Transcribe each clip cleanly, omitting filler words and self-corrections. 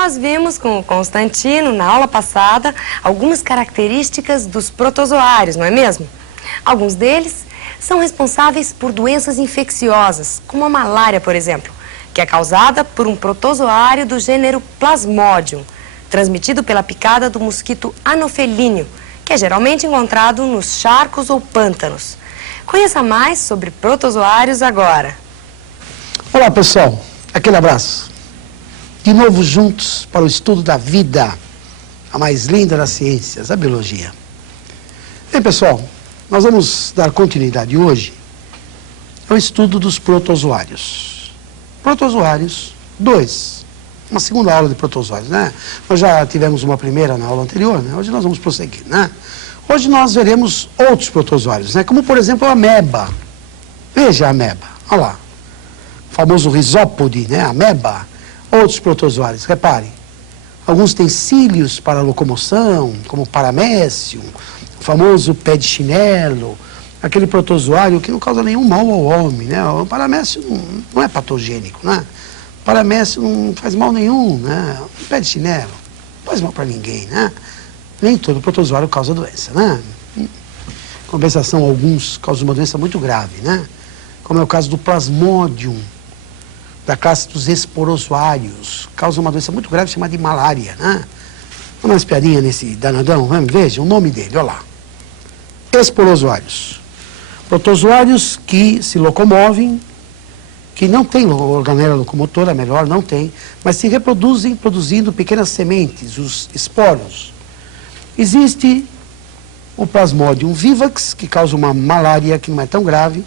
Nós vimos com o Constantino, na aula passada, algumas características dos protozoários, não é mesmo? Alguns deles são responsáveis por doenças infecciosas, como a malária, por exemplo, que é causada por um protozoário do gênero Plasmodium, transmitido pela picada do mosquito Anopheline, que é geralmente encontrado nos charcos ou pântanos. Conheça mais sobre protozoários agora. Olá, pessoal. Aquele abraço. De novo juntos para o estudo da vida, a mais linda das ciências, a biologia. Bem, pessoal, nós vamos dar continuidade hoje ao estudo dos protozoários. Protozoários 2. Uma segunda aula de protozoários, né? Nós já tivemos uma primeira na aula anterior, né? Hoje nós vamos prosseguir, né? Hoje nós veremos outros protozoários, né? Como, por exemplo, a ameba. Veja a ameba, olha lá. O famoso risópode, né? A ameba. Outros protozoários, reparem. Alguns têm cílios para locomoção, como o paramécio, o famoso pé de chinelo, aquele protozoário que não causa nenhum mal ao homem, né? O paramécio não é patogênico, né? O paramécio não faz mal nenhum, né? O pé de chinelo não faz mal para ninguém, né? Nem todo protozoário causa doença, né? Em compensação, alguns causam uma doença muito grave, né? Como é o caso do Plasmodium, da classe dos esporozoários, causa uma doença muito grave chamada de malária, né? Vamos dar uma espiadinha nesse danadão, vamos, veja o nome dele, olha lá. Esporozoários. Protozoários que se locomovem, que não têm organela locomotora, melhor, não tem, mas se reproduzem produzindo pequenas sementes, os esporos. Existe o Plasmodium vivax, que causa uma malária que não é tão grave,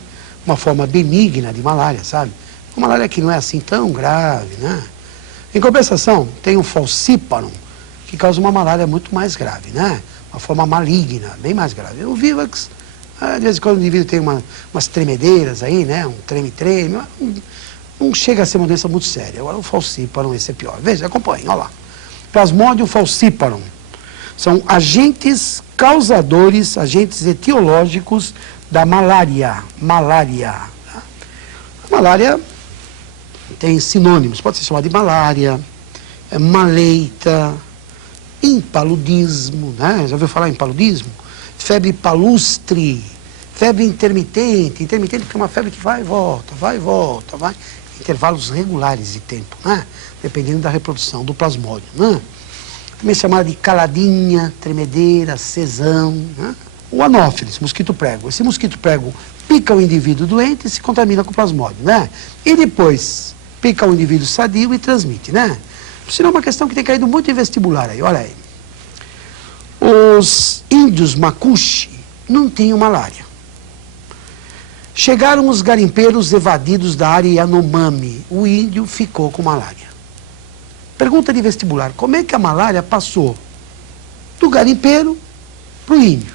uma forma benigna de malária, sabe? Uma malária que não é assim tão grave, né? Em compensação, tem o Falciparum, que causa uma malária muito mais grave, né? Uma forma maligna, bem mais grave. O Vivax, de vez em quando o indivíduo tem umas tremedeiras aí, né? Um treme-treme, não chega a ser uma doença muito séria. Agora o Falciparum, esse é pior. Veja, acompanhe, olha lá. Plasmodium falciparum. São agentes causadores, agentes etiológicos da malária. Malária. A malária tem sinônimos, pode ser chamada de malária, maleita, impaludismo, né? Já ouviu falar em paludismo? Febre palustre, febre intermitente porque é uma febre que vai e volta, vai, intervalos regulares de tempo, né? Dependendo da reprodução do plasmódio, né? Também chamada de caladinha, tremedeira, cesão, né? O anófilis, mosquito prego. Esse mosquito prego pica o indivíduo doente e se contamina com o plasmódio, né? E depois pica o indivíduo sadio e transmite, né? Isso é uma questão que tem caído muito em vestibular aí, olha aí. Os índios Macuxi não tinham malária. Chegaram os garimpeiros evadidos da área Yanomami. O índio ficou com malária. Pergunta de vestibular, como é que a malária passou do garimpeiro para o índio?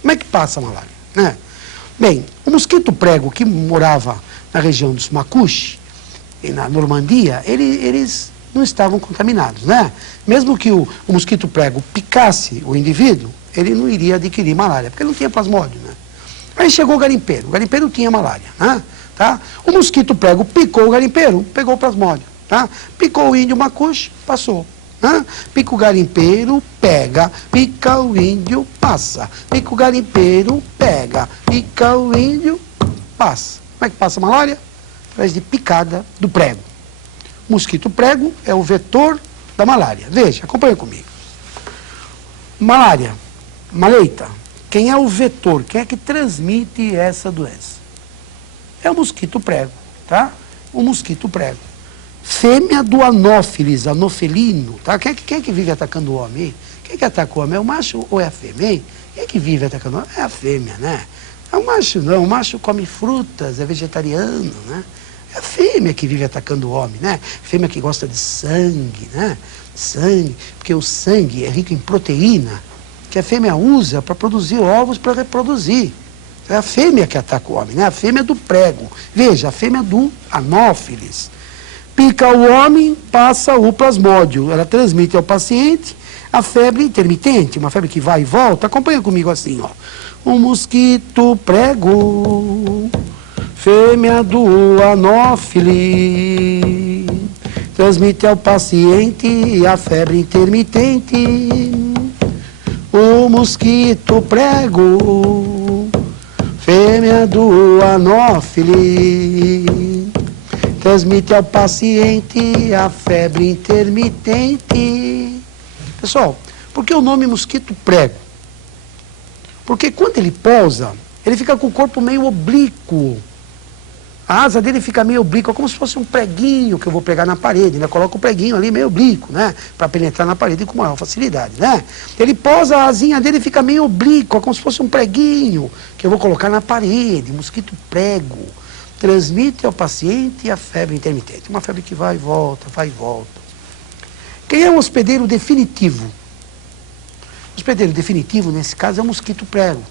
Como é que passa a malária, né? Bem, o mosquito prego que morava na região dos Macuxi, e na Normandia, eles não estavam contaminados, né? Mesmo que o mosquito prego picasse o indivíduo, ele não iria adquirir malária, porque ele não tinha plasmódio, né? Aí chegou o garimpeiro tinha malária, né? Tá? O mosquito prego picou o garimpeiro, pegou o plasmódio, tá? Picou o índio Macuxi, passou. Né? Pica o garimpeiro, pega, pica o índio, passa. Pica o garimpeiro, pega, pica o índio, passa. Como é que passa a malária? Através de picada do prego. O mosquito prego é o vetor da malária. Veja, acompanha comigo. Malária, maleita. Quem é o vetor? Quem é que transmite essa doença? É o mosquito prego, tá? O mosquito prego. Fêmea do anófilis, anofelino, tá? Quem é que vive atacando o homem, hein? Quem é que ataca o homem? É o macho ou é a fêmea, hein? Quem é que vive atacando o homem? É a fêmea, né? É o macho não, o macho come frutas, é vegetariano, né? É a fêmea que vive atacando o homem, né? Fêmea que gosta de sangue, né? Sangue, porque o sangue é rico em proteína, que a fêmea usa para produzir ovos para reproduzir. É a fêmea que ataca o homem, né? A fêmea do prego. Veja, a fêmea do anófilis. Pica o homem, passa o plasmódio. Ela transmite ao paciente a febre intermitente, uma febre que vai e volta. Acompanha comigo assim, ó. O mosquito prego, fêmea do anófilis, transmite ao paciente a febre intermitente. O mosquito prego, fêmea do anófile, transmite ao paciente a febre intermitente. Pessoal, por que o nome mosquito prego? Porque quando ele pousa, ele fica com o corpo meio oblíquo. A asa dele fica meio oblíqua, como se fosse um preguinho que eu vou pregar na parede, né? Coloca o preguinho ali meio oblíquo, né? Para penetrar na parede com maior facilidade, né? Ele pousa, a asinha dele fica meio oblíqua, como se fosse um preguinho que eu vou colocar na parede. Mosquito prego transmite ao paciente a febre intermitente. Uma febre que vai e volta, vai e volta. Quem é o hospedeiro definitivo? O hospedeiro definitivo, nesse caso, é o mosquito prego.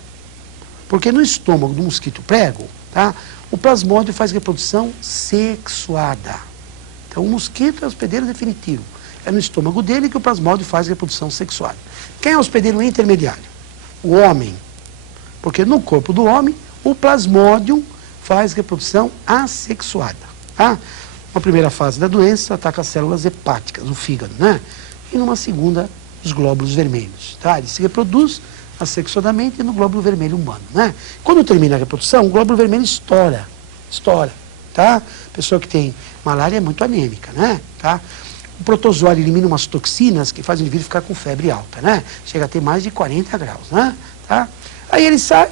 Porque no estômago do mosquito prego, tá? O plasmódio faz reprodução sexuada. Então, o mosquito é o hospedeiro definitivo. É no estômago dele que o plasmódio faz reprodução sexuada. Quem é o hospedeiro intermediário? O homem. Porque no corpo do homem, o plasmódio faz reprodução assexuada. Tá? Uma primeira fase da doença ataca as células hepáticas, o fígado, né? E numa segunda, os glóbulos vermelhos. Tá? Ele se reproduz assexuadamente no glóbulo vermelho humano, né? Quando termina a reprodução, o glóbulo vermelho estoura, tá? Pessoa que tem malária é muito anêmica, né? Tá? O protozoário elimina umas toxinas que fazem o indivíduo ficar com febre alta, né? Chega a ter mais de 40 graus, né? Tá? Aí ele sai,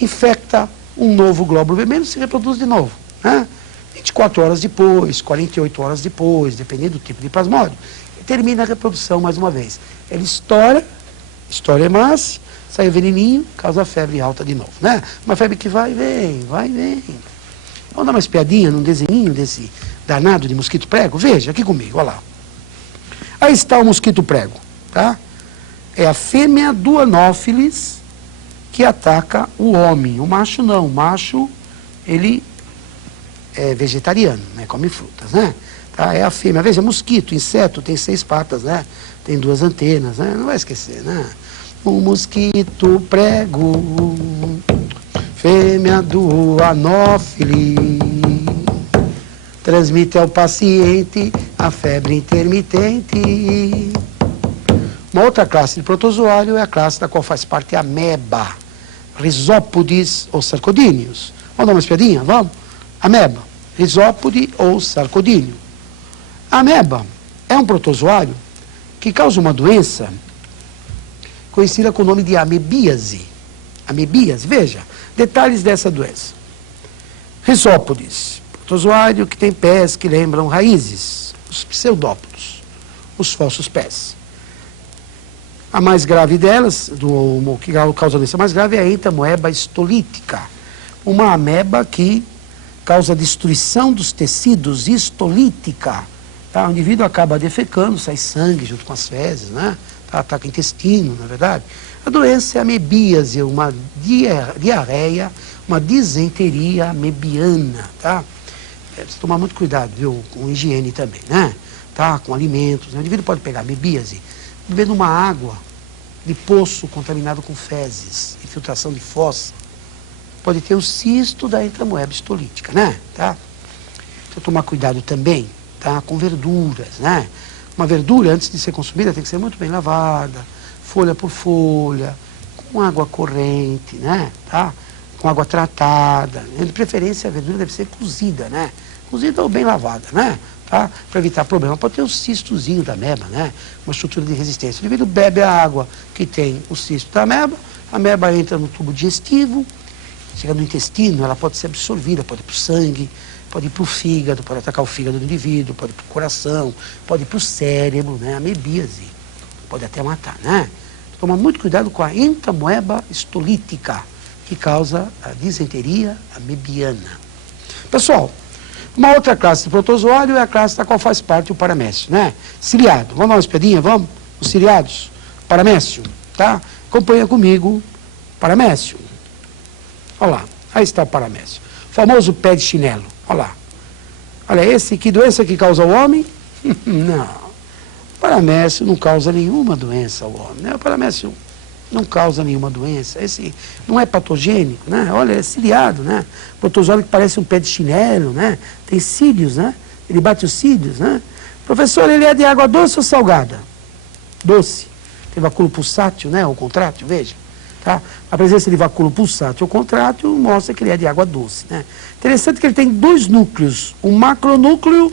infecta um novo glóbulo vermelho e se reproduz de novo, né? 24 horas depois, 48 horas depois, dependendo do tipo de plasmódio, e termina a reprodução mais uma vez. Ele estoura hemácia, sai o veneninho, causa febre alta de novo, né? Uma febre que vai e vem, vai e vem. Vamos dar uma espiadinha num desenhinho desse danado de mosquito prego? Veja, aqui comigo, olha lá. Aí está o mosquito prego, tá? É a fêmea do anófilis que ataca o homem. O macho não, o macho, ele é vegetariano, né? Come frutas, né? Tá? É a fêmea, veja, mosquito, inseto, tem 6 patas, né? Tem 2 antenas, né? Não vai esquecer, né? O mosquito prego, fêmea do anófile, transmite ao paciente a febre intermitente. Uma outra classe de protozoário é a classe da qual faz parte a ameba, Rhizópodes ou sarcodíneos. Vamos dar uma espiadinha? Vamos? Ameba, Rhizópode ou sarcodíneo. A ameba é um protozoário que causa uma doença conhecida com o nome de amebíase. Amebíase, veja, detalhes dessa doença. Rhizópodes, protozoário que tem pés que lembram raízes, os pseudópodos, os falsos pés. A mais grave delas, que causa a doença mais grave, é a entamoeba histolítica, uma ameba que causa destruição dos tecidos, histolítica. Tá? O indivíduo acaba defecando, sai sangue junto com as fezes, né? Ataca o intestino, na verdade. A doença é a amebíase, uma diarreia, uma disenteria amebiana, tá? Precisa tomar muito cuidado, viu? Com higiene também, né? Tá? Com alimentos. Né? O indivíduo pode pegar amebíase bebendo uma água de poço contaminado com fezes, infiltração de fossa. Pode ter o cisto da entamoeba histolítica, né? Tá? Precisa tomar cuidado também, tá? Com verduras, né? Uma verdura, antes de ser consumida, tem que ser muito bem lavada, folha por folha, com água corrente, né? Tá? Com água tratada. De preferência, a verdura deve ser cozida, né? Cozida ou bem lavada, né? Tá? Para evitar problema. Pode ter o cistozinho da ameba, né? Uma estrutura de resistência. O indivíduo bebe a água que tem o cisto da ameba, a ameba entra no tubo digestivo, chega no intestino, ela pode ser absorvida, pode ir para o sangue, pode ir para o fígado, pode atacar o fígado do indivíduo, pode ir para o coração, pode ir para o cérebro, né? A amebíase. Pode até matar, né? Toma muito cuidado com a entamoeba histolítica, que causa a disenteria amebiana. Pessoal, uma outra classe de protozoário é a classe da qual faz parte o paramécio, né? Ciliado. Vamos dar uma espiadinha, vamos? Os ciliados. Paramécio, tá? Acompanha comigo. Paramécio. Olha lá, aí está o paramécio. O famoso pé de chinelo. Olha lá. Olha, que doença que causa ao homem? Não. O paramécio não causa nenhuma doença ao homem, né? O paramécio não causa nenhuma doença. Esse não é patogênico, né? Olha, é ciliado, né? Protozoário que parece um pé de chinelo, né? Tem cílios, né? Ele bate os cílios, né? Professor, ele é de água doce ou salgada? Doce. Tem vacúolo pulsátil, né? Ou contrátil, veja. Tá? A presença de vacúolo pulsátil ou contrátil mostra que ele é de água doce, né? Interessante que ele tem dois núcleos, um macronúcleo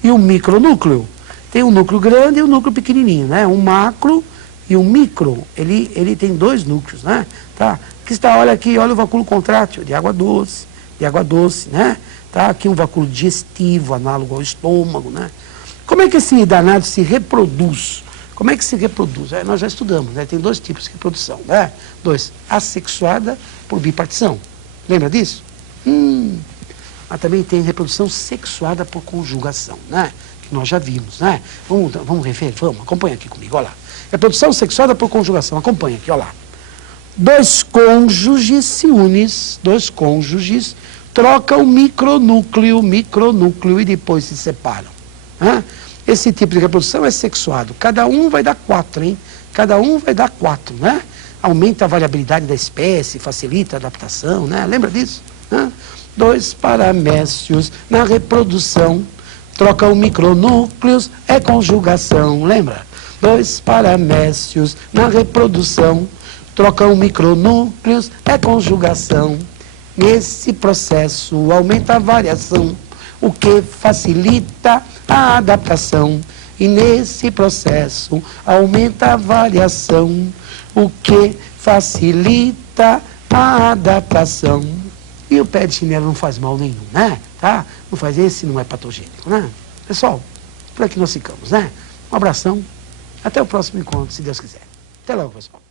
e um micronúcleo. Tem um núcleo grande e um núcleo pequenininho, né? Um macro e um micro. Ele tem dois núcleos, né? Tá? Aqui está, olha aqui, olha o vacúolo contrátil, de água doce, né? Tá? Aqui um vacúolo digestivo, análogo ao estômago, né? Como é que esse danado se reproduz? Como é que se reproduz? Nós já estudamos, né? Tem dois tipos de reprodução, né? Dois, assexuada por bipartição. Lembra disso? Mas também tem reprodução sexuada por conjugação, né? Que nós já vimos, né? Vamos rever? Vamos, acompanha aqui comigo, olha lá. Reprodução sexuada por conjugação, acompanha aqui, olha lá. Dois cônjuges se unem, dois cônjuges trocam micronúcleo e depois se separam. Né? Esse tipo de reprodução é sexuado. Cada um vai dar 4, hein? Cada um vai dar 4, né? Aumenta a variabilidade da espécie, facilita a adaptação, né? Lembra disso? Né? Dois paramécios na reprodução trocam micronúcleos, é conjugação, lembra? Dois paramécios na reprodução trocam micronúcleos, é conjugação. Nesse processo aumenta a variação, o que facilita a adaptação. E nesse processo aumenta a variação, o que facilita a adaptação. E o pé de chinelo não faz mal nenhum, né? Tá? Não faz esse, não é patogênico, né? Pessoal, por aqui nós ficamos, né? Um abração, até o próximo encontro, se Deus quiser. Até logo, pessoal.